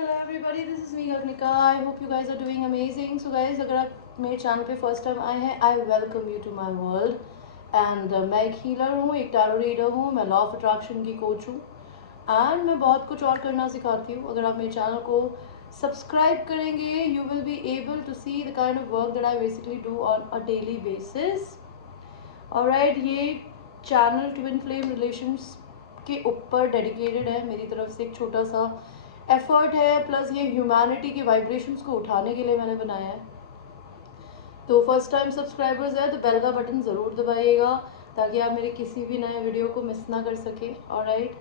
Hello everybody, this is me Gagnika. I hope you guys are doing amazing. So guys, अगर आप मेरे channel पे first time आए हैं, I welcome you to my world. And मैं एक healer हूँ, एक टैरो रीडर हूँ, मैं लॉ ऑफ अट्रैक्शन की कोच हूँ एंड मैं बहुत कुछ और करना सिखाती हूँ. अगर आप मेरे चैनल को सब्सक्राइब करेंगे, you will be able to see the kind of work that I basically do on a daily basis. Alright, ये चैनल ट्विन फ्लेम रिलेशंस के ऊपर डेडिकेटेड है. मेरी तरफ से एक छोटा सा एफर्ट है, प्लस ये ह्यूमैनिटी के वाइब्रेशंस को उठाने के लिए मैंने बनाया है. तो फर्स्ट टाइम सब्सक्राइबर्स है तो बेल का बटन ज़रूर दबाइएगा ताकि आप मेरे किसी भी नए वीडियो को मिस ना कर सके. Alright,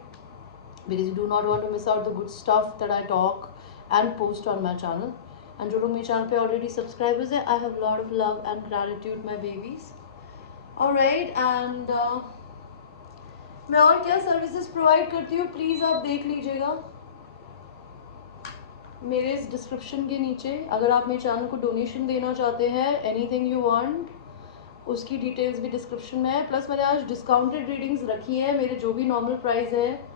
because you do not want to miss out the good stuff that I talk and post on my channel. And जो लोग मेरे चैनल पे ऑलरेडी सब्सक्राइबर्स है, I have lot of love and gratitude my babies. Alright, and मैं और क्या services provide करती हूँ प्लीज़ आप देख लीजिएगा मेरे इस डिस्क्रिप्शन के नीचे. अगर आप मेरे चैनल को डोनेशन देना चाहते हैं, एनीथिंग यू वांट, उसकी डिटेल्स भी डिस्क्रिप्शन में है. प्लस मैंने आज डिस्काउंटेड रीडिंग्स रखी है. मेरे जो भी नॉर्मल प्राइस है,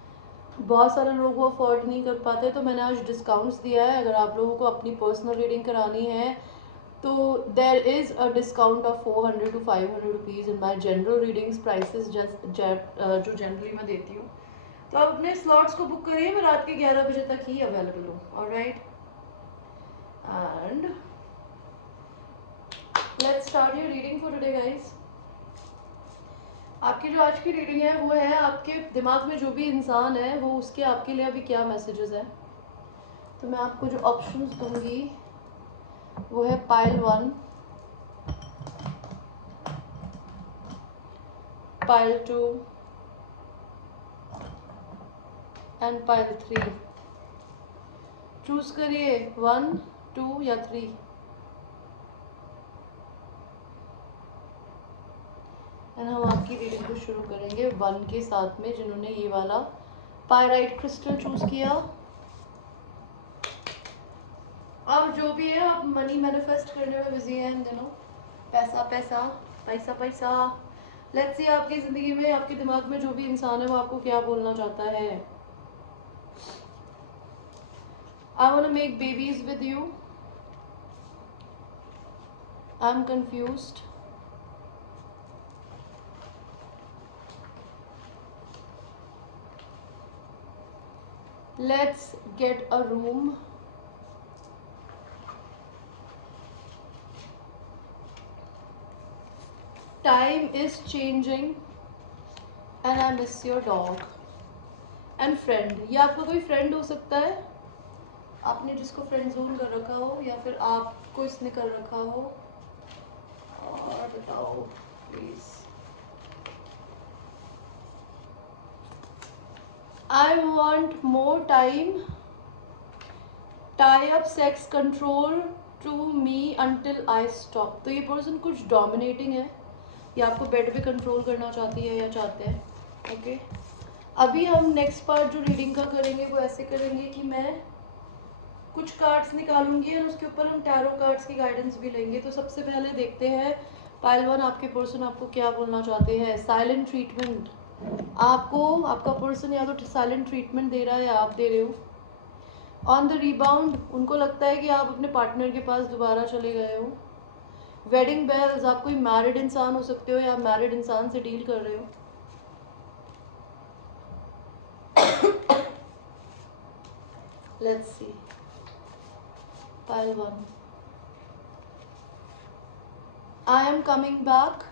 बहुत सारे लोग वो अफोर्ड नहीं कर पाते, तो मैंने आज डिस्काउंट्स दिया है. अगर आप लोगों को अपनी पर्सनल रीडिंग करानी है तो there is a discount of 400 to 500 rupees in my general readings prices जो जनरली मैं देती हूँ. तो आप अपने स्लॉट्स को बुक करिए. मैं रात के 11 बजे तक ही अवेलेबल हूँ. Alright, and let's start your reading for today guys. आपकी जो आज की रीडिंग है वो है आपके दिमाग में जो भी इंसान है वो उसके आपके लिए अभी क्या मैसेजेस है. तो मैं आपको जो ऑप्शंस दूंगी वो है pile 1, pile 2 and pile 3. Choose करिए 1, 2 या 3. एंड हम आपकी रीडिंग को शुरू करेंगे 1 के साथ में, जिन्होंने ये वाला पायराइट क्रिस्टल चूज किया. अब जो भी है, आप मनी मैनिफेस्ट करने में बिजी हैं इन दिनों. पैसा पैसा पैसा पैसा. लेट्स सी आपकी जिंदगी में, आपके दिमाग में जो भी इंसान है वो आपको क्या बोलना चाहता है. I want to make babies with you. I am confused. Let's get a room. Time is changing and I miss your dog. And friend, ये आपका कोई फ्रेंड हो सकता है, आपने जिसको फ्रेंड जोन कर रखा हो या फिर आपको इसने कर रखा हो. और बताओ please. I want more time. Tie up sex control to me until I stop. तो ये पर्सन कुछ डोमिनेटिंग है या आपको बेड पे कंट्रोल करना चाहती है या चाहते हैं. ओके, अभी हम नेक्स्ट पार्ट जो रीडिंग का करेंगे वो ऐसे करेंगे कि मैं कुछ कार्ड्स निकालूंगी और उसके ऊपर हम टैरो कार्ड्स की गाइडेंस भी लेंगे. तो सबसे पहले देखते हैं पाइल 1, आपके पर्सन आपको क्या बोलना चाहते हैं. Silent treatment. आपको आपका पर्सन या तो साइलेंट ट्रीटमेंट दे रहा है या आप दे रहे हो. ऑन द रिबाउंड, उनको लगता है कि आप अपने पार्टनर के पास दोबारा चले गए हो. वेडिंग बेल्स, आप कोई मैरिड इंसान हो सकते हो या आप मैरिड इंसान से डील कर रहे हो. Let's see. Pile 1, I am coming back.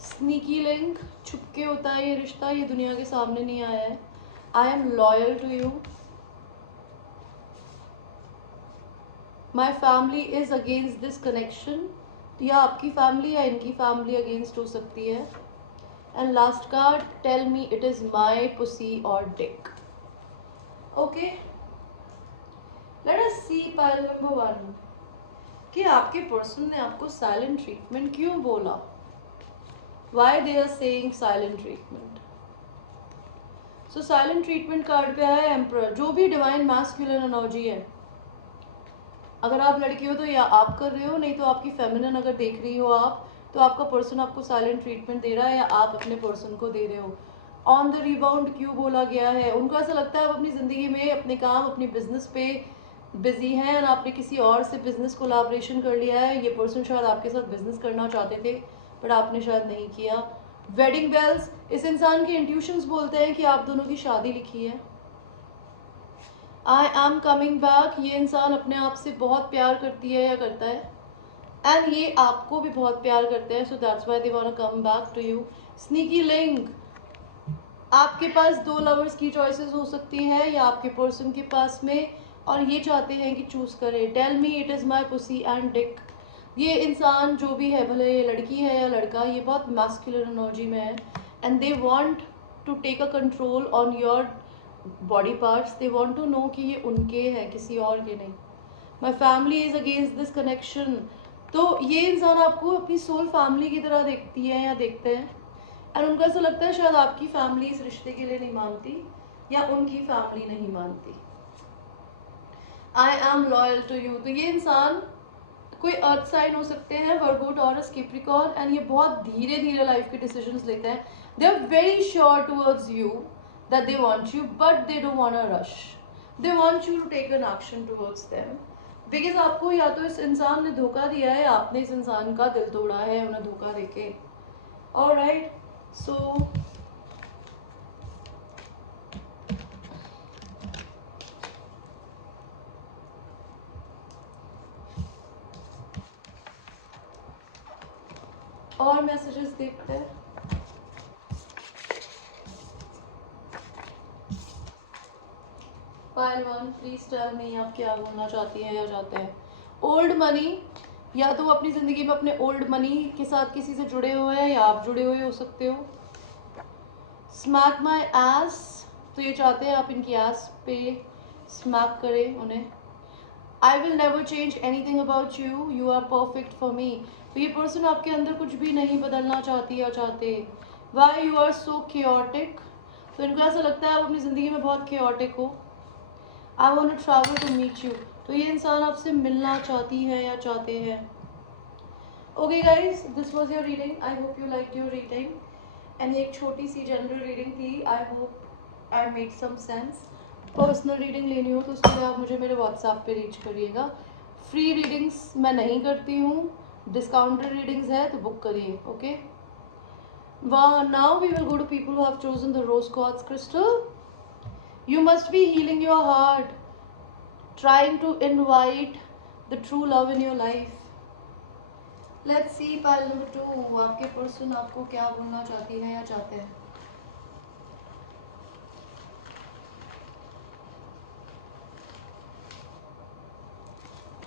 Sneaky link, छुपके होता है ये रिश्ता, ये दुनिया के सामने नहीं आया है. I am loyal to you. My family is against this connection. या आपकी फैमिली या इनकी फैमिली अगेंस्ट हो सकती है. And last card, tell me it is my pussy और dick. Okay, let us see pile number 1 कि आपके पर्सन ने आपको साइलेंट ट्रीटमेंट क्यों बोला. Why they are saying silent treatment. So silent treatment card पे आया एम्परर, जो भी डिवाइन मैस्कुलिन एनर्जी है. अगर आप लड़की हो तो या आप कर रहे हो, नहीं तो आपकी फेमिनिन अगर देख रही हो आप, तो आपका पर्सन आपको साइलेंट ट्रीटमेंट दे रहा है या आप अपने पर्सन को दे रहे हो. ऑन द रिबाउंड क्यों बोला गया है? उनको ऐसा लगता है आप अपनी ज़िंदगी में अपने काम, अपने बिजनेस पे बिजी हैं और आपने किसी और से बिजनेस कोलैबोरेशन कर लिया है। ये पर्सन शायद आपके साथ बिजनेस करना चाहते थे बट आपने शायद नहीं किया। वेडिंग बेल्स, इस इंसान के इंट्यूशंस बोलते हैं कि आप दोनों की शादी लिखी है। आई एम कमिंग बैक, ये इंसान अपने आप से बहुत प्यार करती है या करता है एंड ये आपको भी बहुत प्यार करते हैं, so that's why they want to come back to you. Sneaky link, आपके पास दो लवर्स की चॉइसेस हो सकती है या आपके पर्सन के पास में, और ये चाहते हैं कि चूज करें। Tell me it is my pussy and dick. ये इंसान जो भी है, भले ये लड़की है या लड़का, ये बहुत मैस्कुलिन एनर्जी में है and they want to take a control on your body parts. They want to know कि ये उनके हैं, किसी और के नहीं। My family is against this connection. तो ये इंसान आपको अपनी सोल फैमिली की तरह देखती है या देखते हैं और उनको ऐसा लगता है शायद आपकी फैमिली इस रिश्ते के लिए नहीं मानती या उनकी फैमिली नहीं मानती। I am loyal to you, तो ये इंसान कोई अर्थ साइन हो सकते हैं, वर्गो, टॉरस, कैप्रिकॉर्न, एंड ये बहुत धीरे धीरे लाइफ के डिसीजंस लेते हैं। They are very sure towards you that they want you but they don't want a rush. They want you to take an action towards them because आपको या तो इस इंसान ने धोखा दिया है, आपने इस इंसान का दिल तोड़ा है उन्हें धोखा देके। ऑलराइट, सो और मैसेजेस देखते हैं। फाइल 1, प्लीज टेल मी आप क्या बोलना चाहती हैं या चाहते हैं। ओल्ड मनी, या तो अपनी ज़िंदगी में अपने ओल्ड मनी के साथ किसी से जुड़े हुए हैं या आप जुड़े हुए हो सकते हो। स्मैक माई एस, तो ये चाहते हैं आप इनकी एस पे स्मैक करें उन्हें। I will never change anything about you, you are perfect for me. तो ये पर्सन आपके अंदर कुछ भी नहीं बदलना चाहती या चाहते। Why you are so chaotic, तो इनको ऐसा लगता है आप अपनी ज़िंदगी में बहुत केओटिक हो। I want to travel to meet you, तो ये इंसान आपसे मिलना चाहती है या चाहते हैं। Okay guys, this was your reading. I hope you like your reading and ये एक छोटी सी जनरल रीडिंग थी। I hope I made some sense. Personal reading लेनी हो तो उसके लिए आप मुझे मेरे व्हाट्सएप पे रीच करिएगा। फ्री रीडिंग्स मैं नहीं करती हूँ, डिस्काउंटेड रीडिंग्स है तो बुक करिए। Okay, now we will go to people who have chosen the rose quartz crystal. You must be healing your heart, trying to invite the true love in your life. Let's see pile number 2, आपके person आपको क्या बोलना चाहती है या चाहते हैं।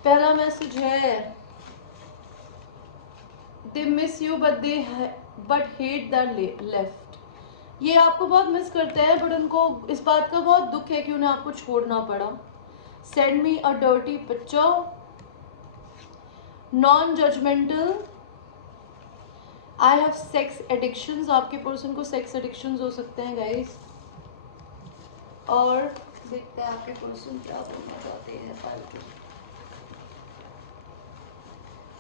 पहला मैसेज है they miss you but hate that left। ये आपको बहुत मिस करते हैं बट उनको इस बात का बहुत दुख है कि उन्हें आपको छोड़ना पड़ा। Send me a dirty picture, non judgemental. I have sex addictions, आपके पर्सन को सेक्स एडिक्शंस हो सकते हैं गाइस। और देखते हैं आपके पर्सन क्या बोलना चाहते हैं फालतू।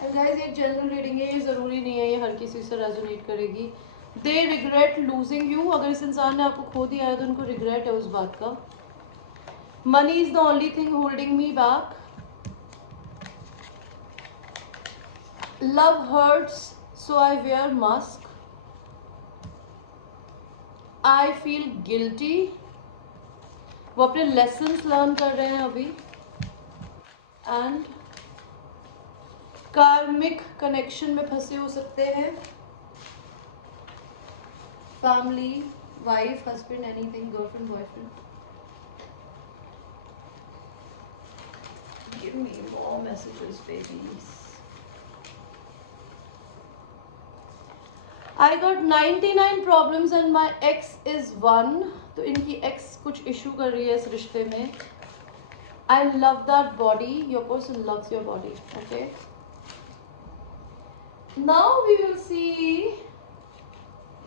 एंड गाइस एक जनरल रीडिंग है, ये ज़रूरी नहीं है ये हर किसी से रेजोनेट करेगी। दे रिग्रेट लूजिंग यू, अगर इस इंसान ने आपको खो दिया है तो उनको रिग्रेट है उस बात का। Money is the only thing holding me back. Love hurts so I wear mask. I feel guilty, वो अपने लेसन्स लर्न कर रहे हैं अभी। एंड कार्मिक कनेक्शन में फंसे हो सकते हैं। Family, wife, husband, anything, girlfriend, boyfriend. Give me more messages babies. I got 99 problems and my x is 1। तो इनकी एक्स कुछ इशू कर रही है इस रिश्ते में। I love that body, your person loves your body. Okay, now we will see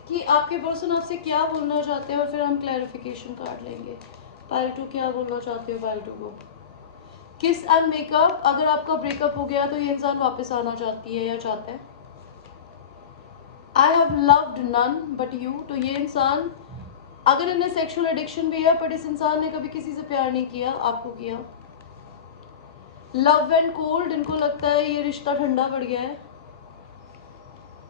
कि आपके पर्सन आपसे क्या बोलना चाहते हैं और फिर हम क्लैरिफिकेशन कार्ड लेंगे। पाइल 2 क्या बोलना चाहते हो पाइल 2 को। किस एंड मेकअप, अगर आपका ब्रेकअप हो गया तो ये इंसान वापस आना चाहती है या चाहता है। I have loved none but you, तो ये इंसान अगर इन्हें सेक्सुअल एडिक्शन भी है, बट इस इंसान ने कभी किसी से प्यार नहीं किया, आपको किया। लव एंड कोल्ड, इनको लगता है ये रिश्ता ठंडा पड़ गया है।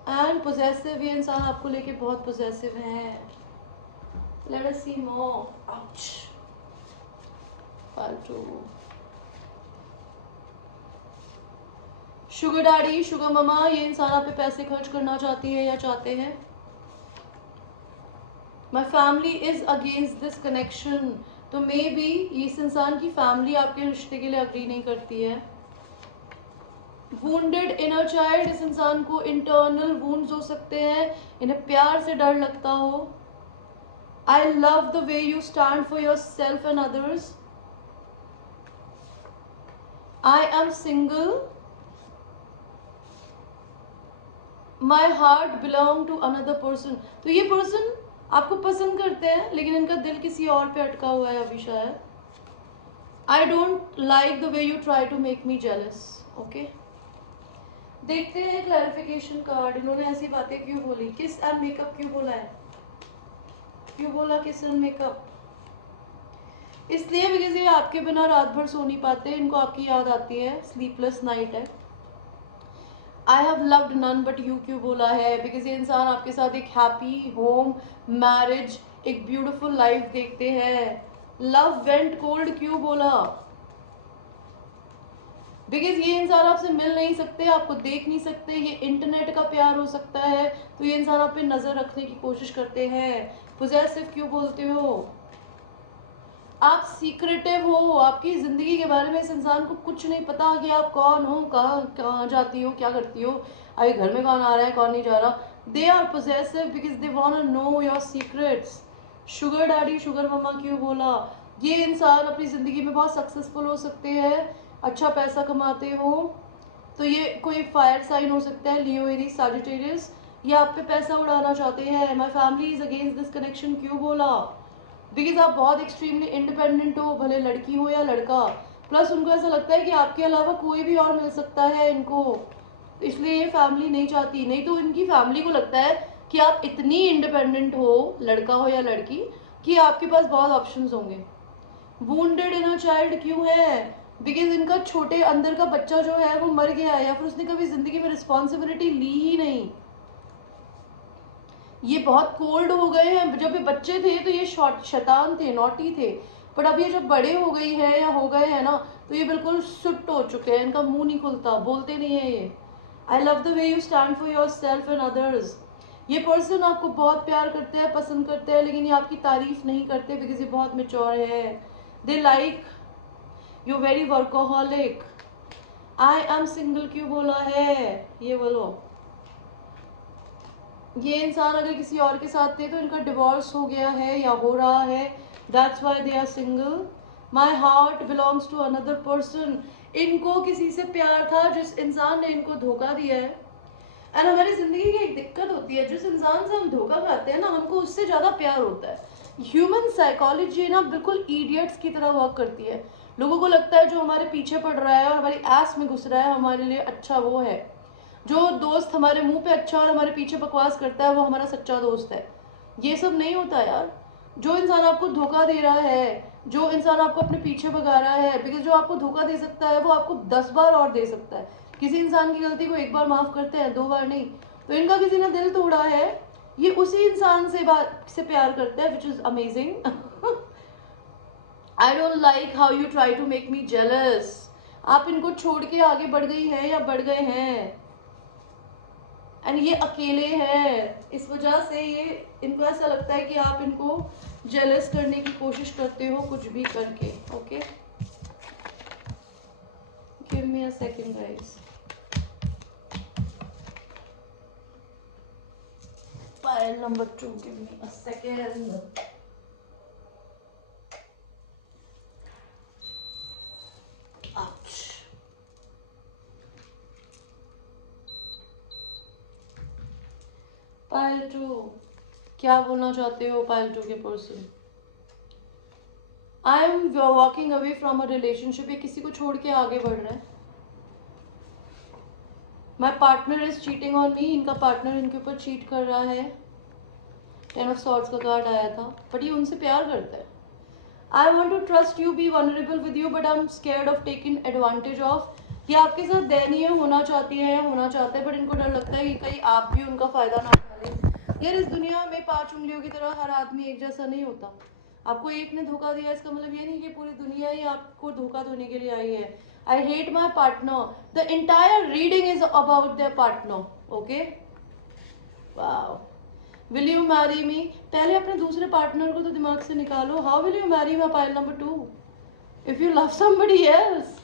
एंड पोजेसिव, ये इंसान आपको लेके बहुत पोजेसिव है। लेट अस सी मोर। आउच, फालतू। शुगर डैडी, शुगर ममा, ये इंसान आप पे पैसे खर्च करना चाहती है या चाहते हैं। माई family is against this connection, तो मे बी इस इंसान की फैमिली आपके रिश्ते के लिए अग्री नहीं करती है। वुंडेड इनर चाइल्ड, इस इंसान को इंटरनल वुंड्स हो सकते हैं, इन्हें प्यार से डर लगता हो। I love the way you stand for yourself and others. I am single, my heart belong to another person, तो ये पर्सन आपको पसंद करते हैं लेकिन इनका दिल किसी और पे अटका हुआ है अभी शायद। I don't like the way you try to make me jealous. Okay, देखते हैं क्लैरिफिकेशन कार्ड, इन्होंने ऐसी बातें क्यों बोली। किस एंड मेकअप क्यों बोला है, क्यों बोला किस एंड मेकअप? इसलिए बिकॉज ये आपके बिना रात भर सो नहीं पाते, इनको आपकी याद आती है, स्लीपलेस नाइट है। I have loved none but you क्यों बोला है? बिकॉज ये इंसान आपके साथ एक हैप्पी होम, मैरिज, एक ब्यूटिफुल लाइफ देखते हैं। लव वेंट कोल्ड क्यों बोला? बिकॉज ये इंसान आपसे मिल नहीं सकते, आपको देख नहीं सकते, ये इंटरनेट का प्यार हो सकता है, तो ये इंसान आप पे नजर रखने की कोशिश करते हैं। पोजेसिव क्यों बोलते हो? आप सीक्रेटिव हो, आपकी जिंदगी के बारे में इस इंसान को कुछ नहीं पता कि आप कौन हो, कहाँ जाती हो, क्या करती हो, अभी घर में कौन आ रहा है, कौन नहीं जा रहा। They are possessive because they want to know your secrets. Sugar daddy, sugar mamma क्यों बोला? ये इंसान अपनी ज़िंदगी में बहुत सक्सेसफुल हो सकते हैं, अच्छा पैसा कमाते हो, तो ये कोई फायर साइन हो सकता है, लियो, एरीज, सैजिटेरियस, ये आप पे पैसा उड़ाना चाहते हैं। माई family is against this connection क्यों बोला? बिकॉज आप बहुत एक्सट्रीमली इंडिपेंडेंट हो, भले लड़की हो या लड़का, प्लस उनको ऐसा लगता है कि आपके अलावा कोई भी और मिल सकता है इनको, इसलिए ये फैमिली नहीं चाहती। नहीं तो इनकी फैमिली को लगता है कि आप इतनी इंडिपेंडेंट हो, लड़का हो या लड़की, कि आपके पास बहुत ऑप्शंस होंगे। वुंडेड इनर चाइल्ड क्यों है? बिकॉज इनका छोटे अंदर का बच्चा जो है वो मर गया है, या फिर उसने कभी जिंदगी में रिस्पॉन्सिबिलिटी ली ही नहीं। ये बहुत कोल्ड हो गए हैं। जब ये बच्चे थे तो ये शैतान थे, नॉटी थे, पर अब ये जब बड़े हो गई है या हो गए हैं ना, तो ये बिल्कुल सुट हो चुके हैं, इनका मुंह नहीं खुलता, बोलते नहीं है ये। आई love the way you stand for yourself and others. ये पर्सन आपको बहुत प्यार करते हैं, पसंद करते हैं, लेकिन ये आपकी तारीफ नहीं करते बिकॉज ये बहुत मेच्योर है। They like you very workaholic. I am single क्यों बोला है? ये बोलो। ये इंसान अगर किसी और के साथ थे तो इनका डिवोर्स हो गया है या हो रहा है, that's why they are single. My heart belongs to another person, इनको किसी से प्यार था, जिस इंसान ने इनको धोखा दिया है। एंड हमारी जिंदगी की एक दिक्कत होती है, जिस इंसान से हम धोखा खाते हैं ना, हमको उससे ज़्यादा प्यार होता है। ह्यूमन साइकोलॉजी ना बिल्कुल इडियट्स की तरह वर्क करती है। लोगों को लगता है जो हमारे पीछे पड़ रहा है और हमारी ऐस में घुस रहा है हमारे लिए अच्छा वो है। जो दोस्त हमारे मुंह पे अच्छा और हमारे पीछे बकवास करता है वो हमारा सच्चा दोस्त है। ये सब नहीं होता यार। जो इंसान आपको धोखा दे रहा है, जो इंसान आपको अपने पीछे भगा रहा है, बिकॉज जो आपको धोखा दे सकता है वो आपको 10 बार और दे सकता है। किसी इंसान की गलती को एक बार माफ करते हैं, 2 बार नहीं। तो इनका किसी ने दिल तोड़ा है, ये उसी इंसान से प्यार करते हैं, which is amazing. I don't like how you try to make me jealous. आप इनको छोड़ के आगे बढ़ गई हैं या बढ़ गए हैं, एंड ये अकेले हैं, इस वजह से ये इनको ऐसा लगता है कि आप इनको जेलस करने की कोशिश करते हो कुछ भी करके। Okay, give me a second guys. Pile number 2, give me a second. Ouch. Pile 2, क्या बोलना चाहते हो Pile 2 के person? I am walking away from a relationship, ये किसी को छोड़ के आगे बढ़ रहा है। My partner is cheating on me, इनका पार्टनर इनके ऊपर चीट कर रहा है। 10 ऑफ सॉर्ड्स का कार्ड आया था, बट ये उनसे प्यार करता है. I want to trust you, be vulnerable with you, but I am scared of taking advantage of. ये आपके साथ दयनीय होना चाहती है या होना चाहते हैं, बट इनको डर लगता है कि कहीं आप भी उनका फायदा ना उठा लें. यार इस दुनिया में 5 उंगलियों की तरह हर आदमी एक जैसा नहीं होता. आपको एक ने धोखा दिया इसका मतलब ये नहीं कि पूरी दुनिया ही आपको धोखा देने के लिए आई है. I hate my partner. The entire reading is about their partner. Okay, wow. Will you marry me. पहले अपने दूसरे पार्टनर को तो दिमाग से निकालो. How will you marry me, pile number 2. If you love somebody else,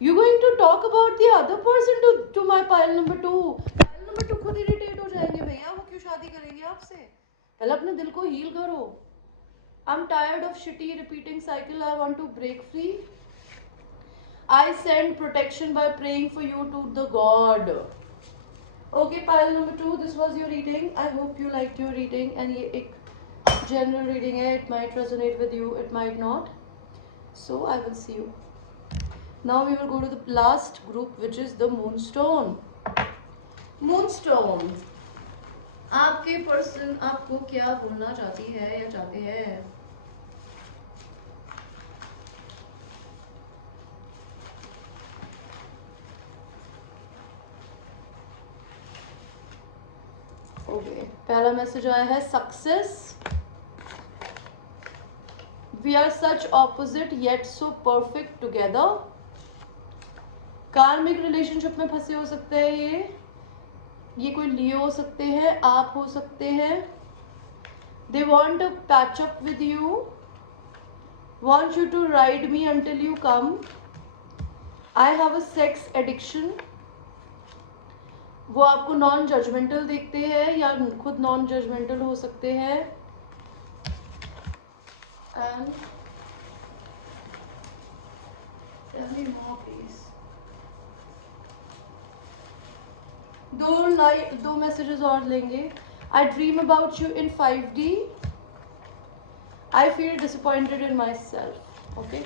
you going to talk about the other person to my pile number 2. Pile number 2 खुद irritate हो जाएंगे, भैया वो क्यों शादी करेंगे आपसे. पहले अपने दिल को हील करो. I'm tired of shitty repeating cycle. I want to break free. I send protection by praying for you to the God. Okay, pile number 2. This was your reading. I hope you liked your reading. And ये एक general reading है. It might resonate with you. It might not. So I will see you. Now we will go to the last group, which is the Moonstone. Moonstone. आपके person आपको क्या बोलना चाहती है या चाहते हैं. ओके, पहला मैसेज आया है success. We are such opposite yet so perfect together. Karmic relationship में फंसे हो सकते हैं. ये कोई लियो हो सकते हैं, आप हो सकते हैं. They want to patch up with you, want you to ride me until you come. I have a sex addiction. वो आपको नॉन जजमेंटल देखते हैं या खुद नॉन जजमेंटल हो सकते हैं. एंड दो मैसेजेस और लेंगे. आई dream about you in 5D. I feel disappointed in my self. Okay,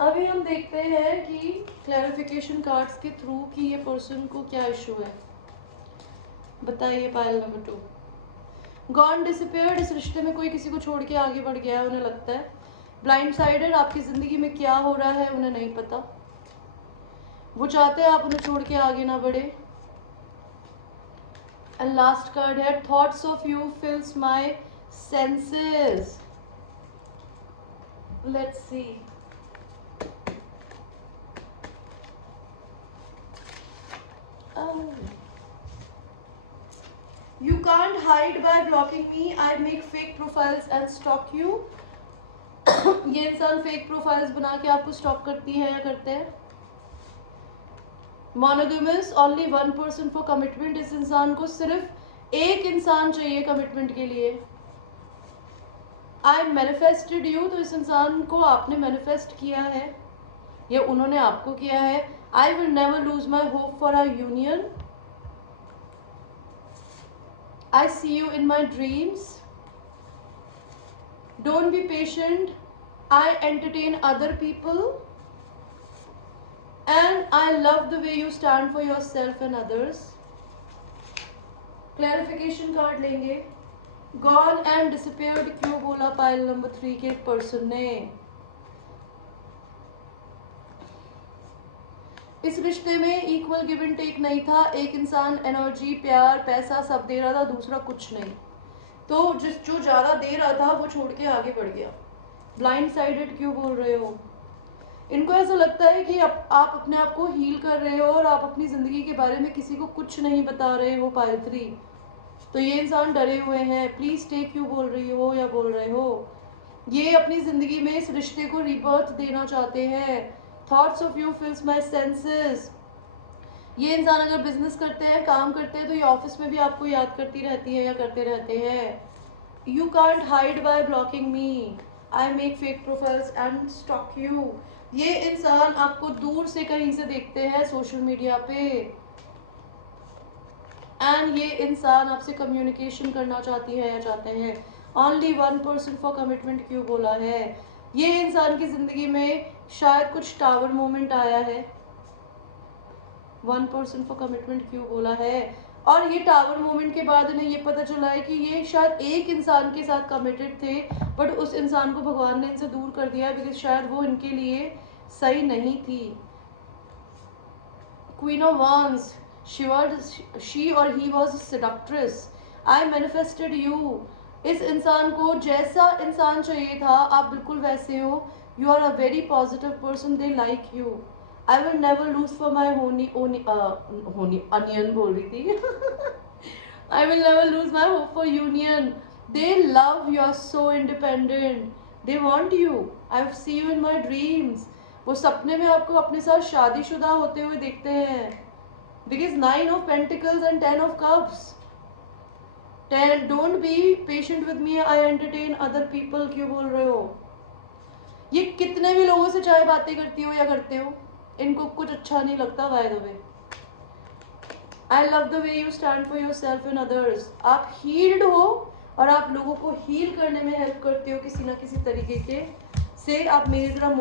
अभी हम देखते हैं कि क्लैरिफिकेशन कार्ड्स के थ्रू कि ये पर्सन को क्या इशू है. बताइए पायल नंबर 2. Gone disappeared. इस रिश्ते में कोई किसी को छोड़ के आगे बढ़ गया है, उन्हें लगता है. Blind sided. आपकी जिंदगी में क्या हो रहा है उन्हें नहीं पता. वो चाहते हैं आप उन्हें छोड़ के आगे ना बढ़े. एंड लास्ट कार्ड है thoughts of you fills my senses. Let's see. You can't hide by blocking me. I make fake profiles and stalk you. ये इंसान फेक प्रोफाइल्स बना के आपको स्टॉक करती है या करते हैं. Monogamous. Only one person for commitment. इस इंसान को सिर्फ एक इंसान चाहिए कमिटमेंट के लिए. आई मैनिफेस्टेड यू. तो इस इंसान को आपने मैनिफेस्ट किया है या उन्होंने आपको किया है. I will never lose my hope for our union. I see you in my dreams. Don't be patient. I entertain other people. And I love the way you stand for yourself and others. Clarification card लेंगे. Gone and disappeared क्यों बोला pile number 3 के person ने. इस रिश्ते में equal give and take नहीं था. एक इंसान एनर्जी, प्यार, पैसा सब दे रहा था, दूसरा कुछ नहीं. तो जो ज़्यादा दे रहा था वो छोड़ के आगे बढ़ गया. ब्लाइंड साइडेड क्यों बोल रहे हो. इनको ऐसा लगता है कि आप अपने आप को हील कर रहे हो और आप अपनी ज़िंदगी के बारे में किसी को कुछ नहीं बता रहे हो. पाइल 3. तो ये इंसान डरे हुए हैं. प्लीज़ टेक क्यों बोल रही हो या बोल रहे हो. ये अपनी ज़िंदगी में इस रिश्ते को रीबर्थ देना चाहते हैं. Thoughts of you fills my senses. ये इंसान अगर बिजनेस करते हैं, काम करते हैं, तो ये ऑफिस में भी आपको याद करती रहती है या करते रहते हैं. You can't hide by blocking me. I make fake profiles and stock you. ये इंसान आपको दूर से कहीं से देखते हैं सोशल मीडिया पे. एंड ये इंसान आपसे कम्युनिकेशन करना चाहती है या चाहते हैं. Only one person for commitment क्यों बोला है. ये इंसान की ज़िंदगी में शायद कुछ टावर मोमेंट आया है। 1% फॉर कमिटमेंट क्यों बोला है? और ये टावर मोमेंट के बाद इन्हें ये पता चला है कि ये शायद एक इंसान के साथ कमिटेड थे, बट उस इंसान को भगवान ने इनसे दूर कर दिया बिकॉज शायद वो इनके लिए सही नहीं थी। Queen of Wands, she or he was a seductress. I manifested you. इस इंसान को जैसा इंसान चाहिए था आप बिल्कुल वैसे हो। You are a very positive person. They like you. I will never lose for my onion बोल रही थी I will never lose my hope for union. They love you are so independent. They want you. I see you in my dreams. वो सपने में आपको अपने साथ शादीशुदा होते हुए देखते हैं। Because 9 of Pentacles and 10 of Cups. 10 don't be patient with me. I entertain other people. क्यों बोल रहे हो? ये कितने भी लोगों से चाहे बातें करती हो या करते हो, इनको कुछ अच्छा नहीं लगता। By the way, I love the way you stand for yourself and others. आप हील्ड हो और आप लोगों को हील करने में हेल्प करते हो किसी ना किसी तरीके के से। आप मेरी तरह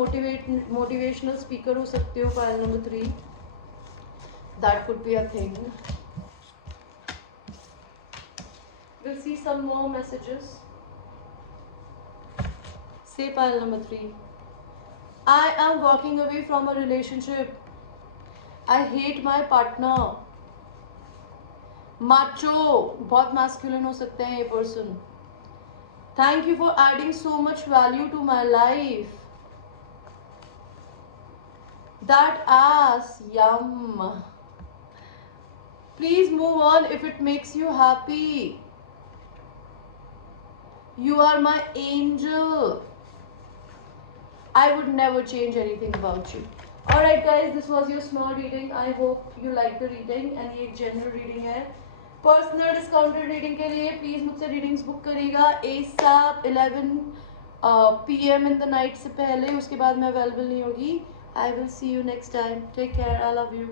मोटिवेशनल स्पीकर हो सकते हो। Pile number 3, that could be a thing. Will see some more messages. से pile number 3, I am walking away from a relationship. I hate my partner. Macho, बहुत मैस्कुलिन हो सकते हैं ये person. Thank you for adding so much value to my life. That ass yum. Please move on if it makes you happy. You are my angel. I would never change anything about you. Alright guys, this was your small reading. I hope you like the reading and ये एक general reading है। Personal discounted reading के लिए please मुझसे readings book करिएगा ASAP 11 PM in the night से पहले। उसके बाद मैं available नहीं होगी। I will see you next time. Take care. I love you.